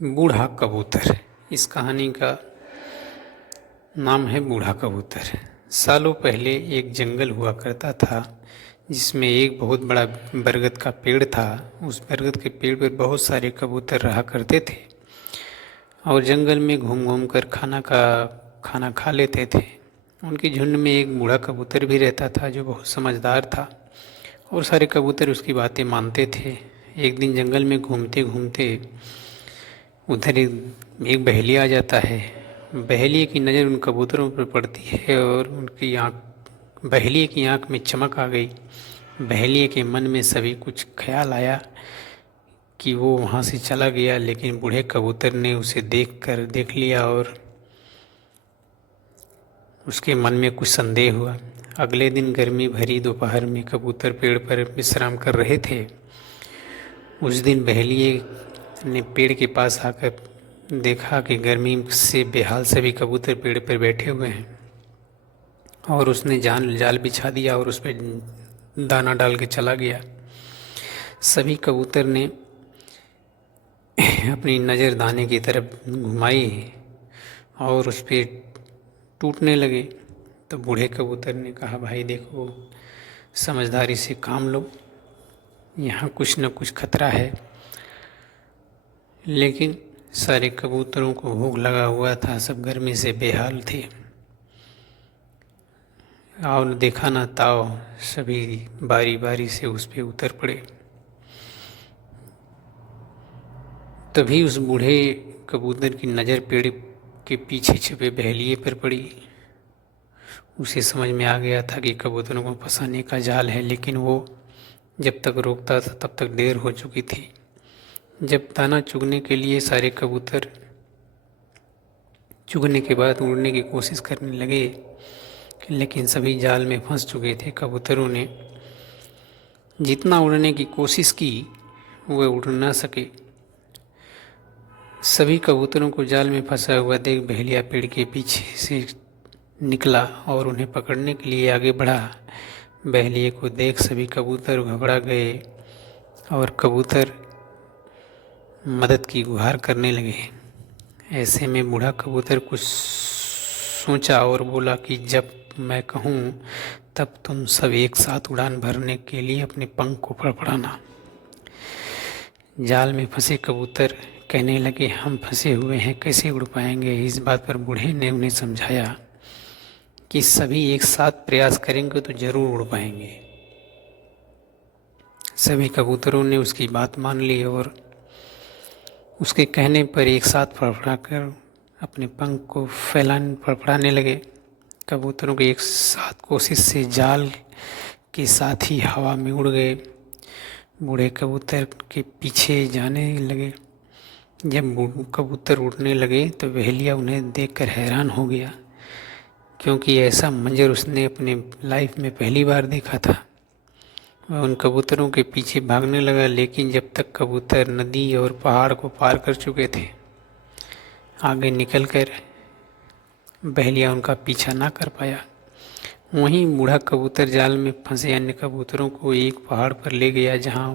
बूढ़ा कबूतर। इस कहानी का नाम है बूढ़ा कबूतर। सालों पहले एक जंगल हुआ करता था जिसमें एक बहुत बड़ा बरगद का पेड़ था। उस बरगद के पेड़ पर बहुत सारे कबूतर रहा करते थे और जंगल में घूम घूम कर खाना खा लेते थे। उनके झुंड में एक बूढ़ा कबूतर भी रहता था जो बहुत समझदार था और सारे कबूतर उसकी बातें मानते थे। एक दिन जंगल में घूमते घूमते उधर एक बहेलिया आ जाता है। बहेलिए की नज़र उन कबूतरों पर पड़ती है और उनकी आँख बहेलिए की आँख में चमक आ गई। बहेलिए के मन में सभी कुछ ख्याल आया कि वो वहाँ से चला गया, लेकिन बूढ़े कबूतर ने उसे देख लिया और उसके मन में कुछ संदेह हुआ। अगले दिन गर्मी भरी दोपहर में कबूतर पेड़ पर विश्राम कर रहे थे। उस दिन बहेलिए ने पेड़ के पास आकर देखा कि गर्मी से बेहाल सभी कबूतर पेड़ पर बैठे हुए हैं और उसने जाल बिछा दिया और उस पर दाना डाल के चला गया। सभी कबूतर ने अपनी नज़र दाने की तरफ घुमाई और उस पर टूटने लगे। तो बूढ़े कबूतर ने कहा, भाई देखो, समझदारी से काम लो, यहाँ कुछ न कुछ खतरा है। लेकिन सारे कबूतरों को भूख लगा हुआ था, सब गर्मी से बेहाल थे और देखा ना ताओ सभी बारी बारी से उस पे उतर पड़े। तभी उस बूढ़े कबूतर की नज़र पेड़ के पीछे छिपे बहेलिए पर पड़ी। उसे समझ में आ गया था कि कबूतरों को फंसाने का जाल है, लेकिन वो जब तक रोकता था तब तक देर हो चुकी थी। जब दाना चुगने के लिए सारे कबूतर चुगने के बाद उड़ने की कोशिश करने लगे, लेकिन सभी जाल में फंस चुके थे। कबूतरों ने जितना उड़ने की कोशिश की वह उड़ ना सके। सभी कबूतरों को जाल में फंसा हुआ देख बहेलिया पेड़ के पीछे से निकला और उन्हें पकड़ने के लिए आगे बढ़ा। बहेलिए को देख सभी कबूतर घबरा गए और कबूतर मदद की गुहार करने लगे। ऐसे में बूढ़ा कबूतर कुछ सोचा और बोला कि जब मैं कहूँ तब तुम सब एक साथ उड़ान भरने के लिए अपने पंख को फड़फड़ाना। जाल में फंसे कबूतर कहने लगे, हम फंसे हुए हैं, कैसे उड़ पाएंगे। इस बात पर बूढ़े ने उन्हें समझाया कि सभी एक साथ प्रयास करेंगे तो जरूर उड़ पाएंगे। सभी कबूतरों ने उसकी बात मान ली और उसके कहने पर एक साथ फड़फड़ाकर अपने पंख को फड़फड़ाने लगे। कबूतरों के एक साथ कोशिश से जाल के साथ ही हवा में उड़ गए। बूढ़े कबूतर के पीछे जाने लगे। जब कबूतर उड़ने लगे तो बहेलिया उन्हें देखकर हैरान हो गया, क्योंकि ऐसा मंजर उसने अपने लाइफ में पहली बार देखा था। वह उन कबूतरों के पीछे भागने लगा, लेकिन जब तक कबूतर नदी और पहाड़ को पार कर चुके थे, आगे निकलकर बहेलिया उनका पीछा ना कर पाया। वहीं बूढ़ा कबूतर जाल में फंसे अन्य कबूतरों को एक पहाड़ पर ले गया जहां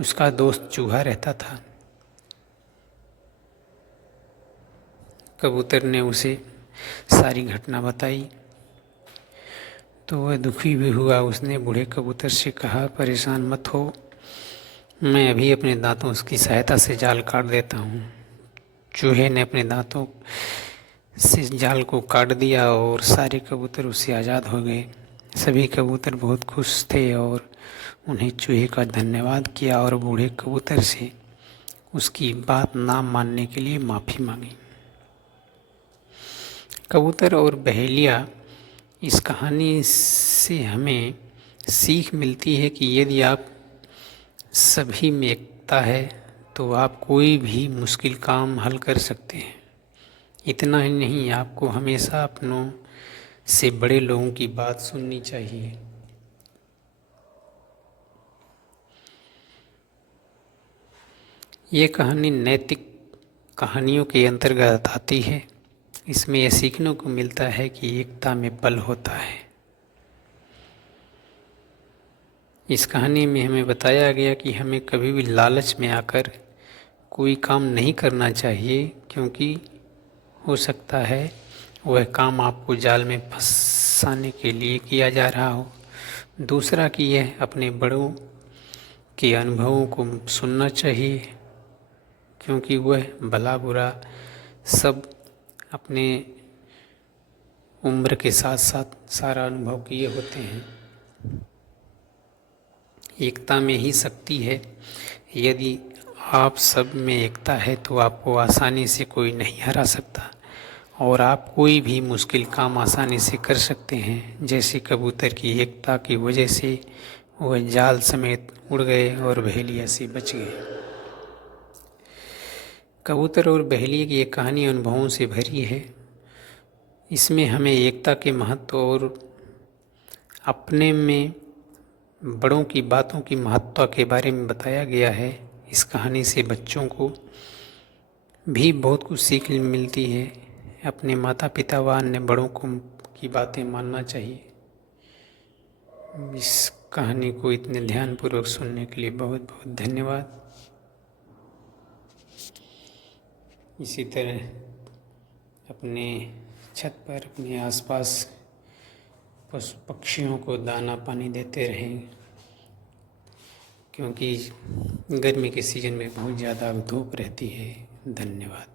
उसका दोस्त चूहा रहता था। कबूतर ने उसे सारी घटना बताई तो वह दुखी भी हुआ। उसने बूढ़े कबूतर से कहा, परेशान मत हो, मैं अभी अपने दांतों की सहायता से जाल काट देता हूँ। चूहे ने अपने दांतों से जाल को काट दिया और सारे कबूतर उससे आज़ाद हो गए। सभी कबूतर बहुत खुश थे और उन्हें चूहे का धन्यवाद किया और बूढ़े कबूतर से उसकी बात ना मानने के लिए माफ़ी मांगी। कबूतर और बहेलिया, इस कहानी से हमें सीख मिलती है कि यदि आप सभी में एकता है तो आप कोई भी मुश्किल काम हल कर सकते हैं। इतना ही नहीं, आपको हमेशा अपनों से बड़े लोगों की बात सुननी चाहिए। ये कहानी नैतिक कहानियों के अंतर्गत आती है। इसमें यह सीखने को मिलता है कि एकता में बल होता है। इस कहानी में हमें बताया गया कि हमें कभी भी लालच में आकर कोई काम नहीं करना चाहिए, क्योंकि हो सकता है वह काम आपको जाल में फंसाने के लिए किया जा रहा हो। दूसरा कि यह अपने बड़ों के अनुभवों को सुनना चाहिए, क्योंकि वह भला बुरा सब अपने उम्र के साथ साथ सारा अनुभव किए होते हैं। एकता में ही शक्ति है। यदि आप सब में एकता है तो आपको आसानी से कोई नहीं हरा सकता, और आप कोई भी मुश्किल काम आसानी से कर सकते हैं। जैसे कबूतर की एकता की वजह से वह जाल समेत उड़ गए और बहेलिया से बच गए। कबूतर और बहेलिए की ये कहानी अनुभवों से भरी है। इसमें हमें एकता के महत्व और अपने में बड़ों की बातों की महत्ता के बारे में बताया गया है। इस कहानी से बच्चों को भी बहुत कुछ सीख मिलती है। अपने माता पिता व अन्य बड़ों की बातें मानना चाहिए। इस कहानी को इतने ध्यानपूर्वक सुनने के लिए बहुत बहुत धन्यवाद। इसी तरह अपने छत पर अपने आसपास पशु पक्षियों को दाना पानी देते रहें, क्योंकि गर्मी के सीज़न में बहुत ज़्यादा धूप रहती है। धन्यवाद।